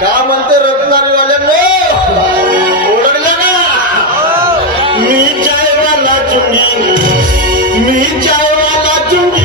का म्हणते रत्नागिरीवाल्यांनो, ओळखलं ना? मी चायवाला चुंगी, मी चायवाला चुंगी.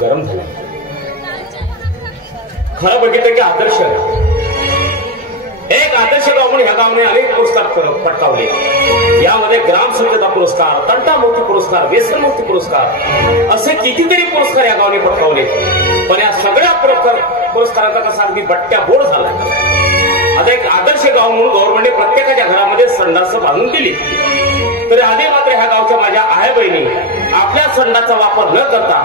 गरम झाला. खरं बघितलं की आदर्श एक आदर्श गाव म्हणून ह्या गावाने अनेक पुरस्कार पटकावले. यामध्ये ग्रामसंघचा पुरस्कार, तंटामुक्ती पुरस्कार, व्यसनमुक्ती पुरस्कार असे कितीतरी पुरस्कार या गावाने पटकावले. पण या सगळ्या पुरस्कारांचा कसा अगदी बट्ट्या बोड झाला. आता एक आदर्श गाव म्हणून गव्हर्नमेंटने प्रत्येकाच्या घरामध्ये संडास बांधून दिली. तरी आधी मात्र ह्या गावच्या माझ्या आहे बहिणी आपल्या संडाचा वापर न करता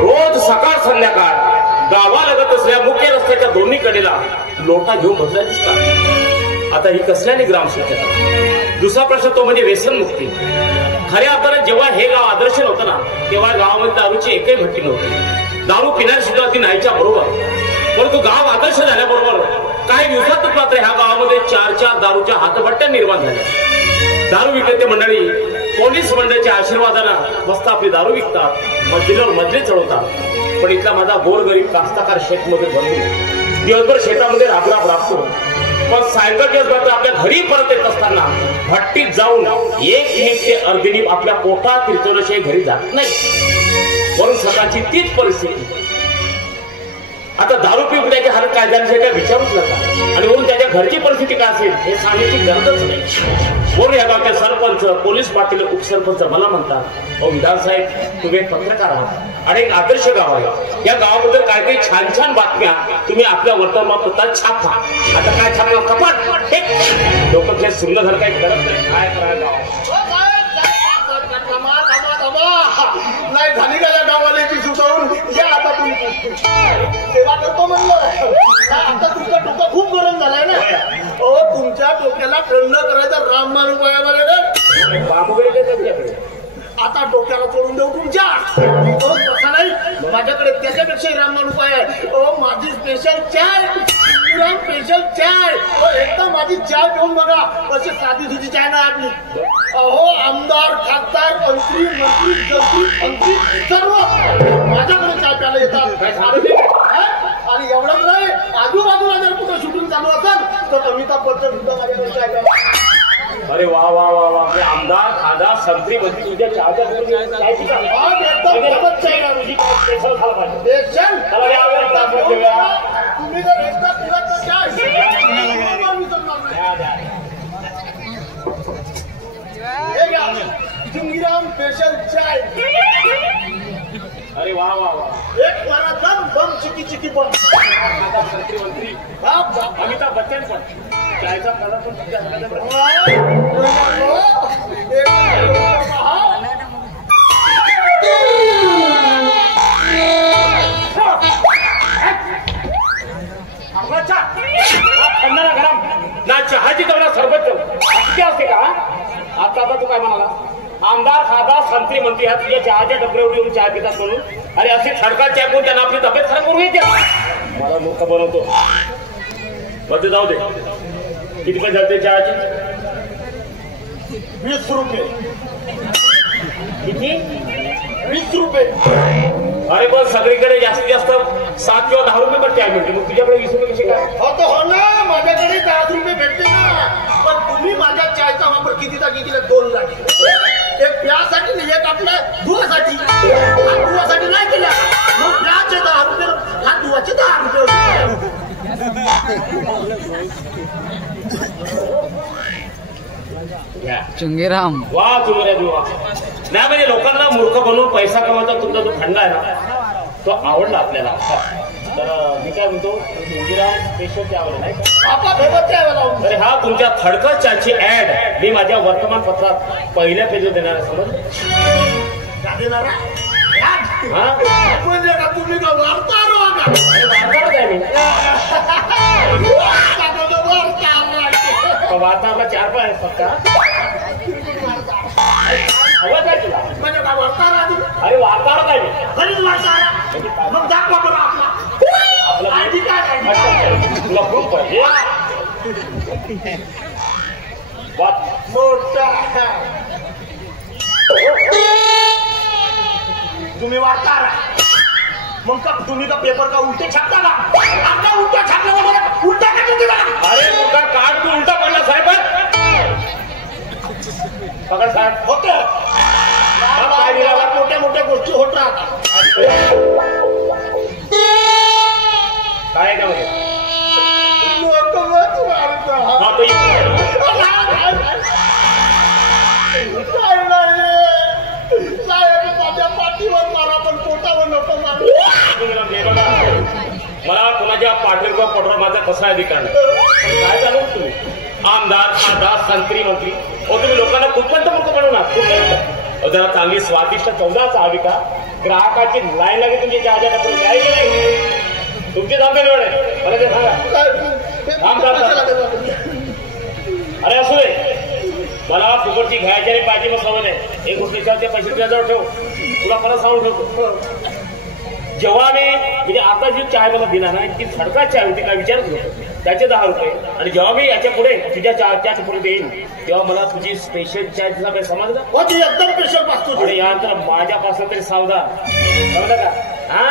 रोज सकाळ संध्याकाळ गावालगत असलेल्या मुख्य रस्त्याच्या दोन्ही कडेला लोटा घेऊन बसल्या दिसतात. आता ही कसल्याने ग्रामस्वच्छता. दुसरा प्रश्न तो म्हणजे व्यसनमुक्ती. खऱ्या अर्थाने जेव्हा हे गाव आदर्श नव्हतं ना, तेव्हा गावामध्ये दारूची एकही भट्टी नव्हती. दारू पिणारी सुद्धा ती नाहीच्या बरोबर. परंतु गाव आदर्श झाल्याबरोबर काही दिवसातच मात्र ह्या गावामध्ये 4 दारूच्या हातभट्ट्या निर्माण झाल्या. दारू विक्रेते मंडळी पोलीस मंडळीच्या आशीर्वादानं मस्त आपली दारू विकतात, मजलीवर मजली चढवतात. पण इथला माझा गोरगरीब कास्तकार शेतमध्ये बंधू दिवसभर शेतामध्ये राबतो. पण सायंकाळ दिवसभर आपल्या घरी परत येत असताना भट्टीत जाऊन 1 मिनिट ते अर्धी मिनिट आपल्या पोटात तिरचवल्याशिवाय घरी जात नाही. म्हणून स्वतःची तीच परिस्थिती. आता दारू पिऊन त्याच्या हालत काय झाल्याचे काय विचारूच नका. आणि म्हणून त्याच्या घरची परिस्थिती काय असेल हे सांगण्याची गरजच नाही. म्हणून या गावचे सरपंच, पोलीस पाटील, उपसरपंच मला म्हणतात, अहो विधानसाहेब तुम्ही एक पत्रकार आहात आणि एक आदर्श गाव आहे. या गावाबद्दल काय काही छान छान बातम्या तुम्ही आपल्या वर्तमानपत्रात छापा. आता काय छापणार कपाट लोक ते सुंदर झालं काही करत नाही. काय करायला नाही झाली का या गावाला सुटावून या. आता तुम्ही सेवा करतो म्हणलं. आता तुमचं डोकं खूप गरम झालंय ना. हो तुमच्या डोक्याला थंड करायचा रामबाण उपाय मला बाबूकडे. आता डोक्याला चोरून देऊ तुमच्या. तसा नाही माझ्याकडे त्याच्यापेक्षाही रामबाण उपाय आहे. माझी स्पेशल चाय, स्पेशल चाय. एकदा माझी चाय पिऊन बघा कशी साधी सुधी चाय ना आपली. अहो आमदार, खासदार, मंत्री, मंत्री सर्व माझ्याकडे चाय प्यायला येतात. आणि एवढंच नाही, आजूबाजूला जर कुठं शूटिंग चालू असेल तर अमिताभ बच्चन सुद्धा माझ्याकडे चाय प्यायला. अरे वा वा वा वा. आमदार, खासदार, मंत्री मंत्री तुझ्या चहाच्या तुम्ही जर एकदा पिलात तर चुंगीराम स्पेशल चाय. अरे वा वा वा. एक मारा दम बम चिकी चिकी बम. मंत्री अमिताभ बच्चन पण चायचा कलर पण तुझ्या ना चहाची तर सरबत अगदी असते का. आता तू काय म्हणाला आमदार, खासदार, मंत्री मंत्री ह्या तुझ्या चहाच्या डबऱ्यावर येऊन चहा पितात म्हणून. अरे असे खडका चहा करून त्यांना आपली तब्येत खराब करून येते. मला मूर्ख बनवतो. मग ते जाऊ दे. किती पैसे जाते चहाचे? 20 रुपये. किती? 20 रुपये. अरे पण सगळीकडे जास्तीत जास्त 7 किंवा 10 रुपये पण चहा मिळते. मग तुझ्याकडे 20 रुपये कसे काय? हो ना, माझ्याकडे 10 रुपये भेटते ना. पण तुम्ही माझ्या चायचा वापर कितीचा केला? 2 ला केला. एक प्यासाठी नाही, एक आपल्या दुधासाठी. दुधासाठी नाही केला. मग प्याचे 10 रुपये, हा दुधाचे 10 रुपये होते. चुंगीराम वा चुंगऱ्या वा. नाही म्हणजे लोकांना मूर्ख बनवून पैसा कमावता तुमचा जो खंड आहे ना, तो आवडला आपल्याला. तर मी काय म्हणतो, चुंगीराम स्पेशल चहा नाही का? अरे हा तुमच्या खडका चहाची ऍड मी माझ्या वर्तमानपत्रात पहिल्या पेजवर देणार आहे. समज हा म्हणजे का तुम्ही का वार्ताहर हो का? वार्ताहरच आहे मी. वार्ताहरला 4 पाय आहेत फक्त. आवाज आहे तुला? म्हणजे का वार्ताहर आहे तुम्ही? अरे वार्ताहर काय नाही. खरीच वार्ताहर. मग दाखवा बरं आपला आधी काय तुला प्रूफ पाहिजे. मोठा तुम्ही वार्ताहर मग का तुम्ही का पेपर का उलटे छापता का? आपला उलटा छापला का? उलटा का तुम्ही का? अरे मुका कार्ड तू उलटा पडला साहेब. पकड साहेब. होतं काय दिला? मोठ्या मोठ्या गोष्टी होत राहतात. काय का म्हणजे लोकमत वार्ता. हा तो काय नाही साहेब, माझ्या पाठीवर मारा पण पोटावर नको मारू. मला कोणाच्या पाटील किंवा पटवर माझा कसा अधिकार नाही. काय चालू तुम्ही आमदार खासदार संत्री मंत्री हो, तुम्ही लोकांना कुठपर्यंत मूर्ख बनवणार? कुठपर्यंत? जरा चांगली स्वादिष्ट 14 चहा विका. ग्राहकाची लाईन लागेल तुमची चहाच्या टपरी. काय गेले तुमची जाणते वेळ आहे. मला ते सांगा. अरे असू दे, मला फुकटची घ्यायची आणि पाहिजे मग सवय नाही. एक गोष्टीच्या ते पैसे तुझ्याजवळ ठेव. तुला परत सांगून ठेवतो, जेव्हा मी म्हणजे आता जी चाय मला दिला ना, ती खडका चाय होती काय विचारत होतो. त्याचे 10 रुपये. आणि जेव्हा मी याच्या पुढे तुझ्या चहाच्या पुढे देईन तेव्हा मला तुझी स्पेशल चाय तुझा काही समजलं? हो ती एकदम स्पेशल पाचतो. आणि यानंतर माझ्यापासून तरी सावधान. समजलं का? हा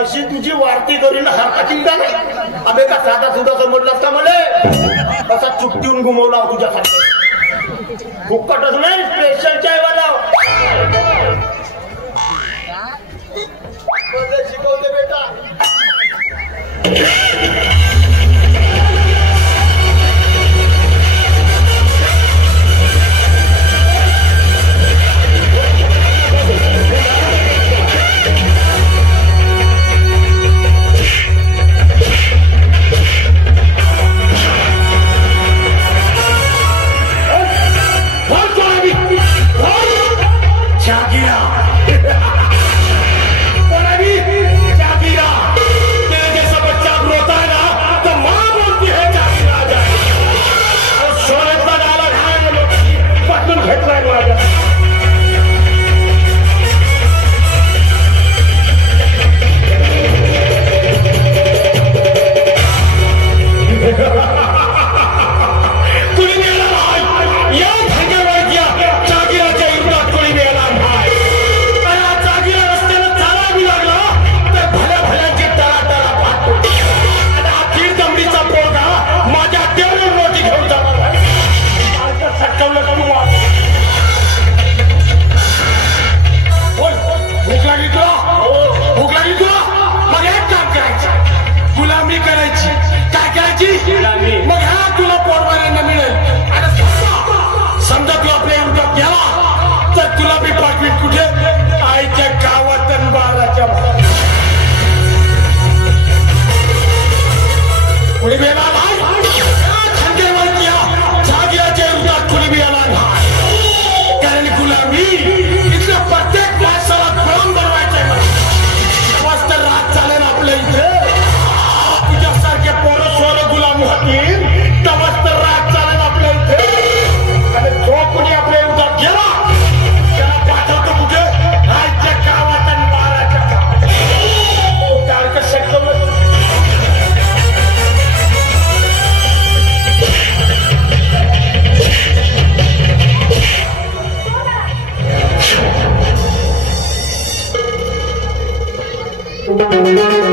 अशी तुझी वारती करीन हाता चिंता नाही. अबे का साधा सुद्धा समजलास का मला? असा चुकतीहून घुमवला तुझ्यासाठी. फुक्कटच नाही, स्पेशल चाय वाला. शिकवते बेटा. आहे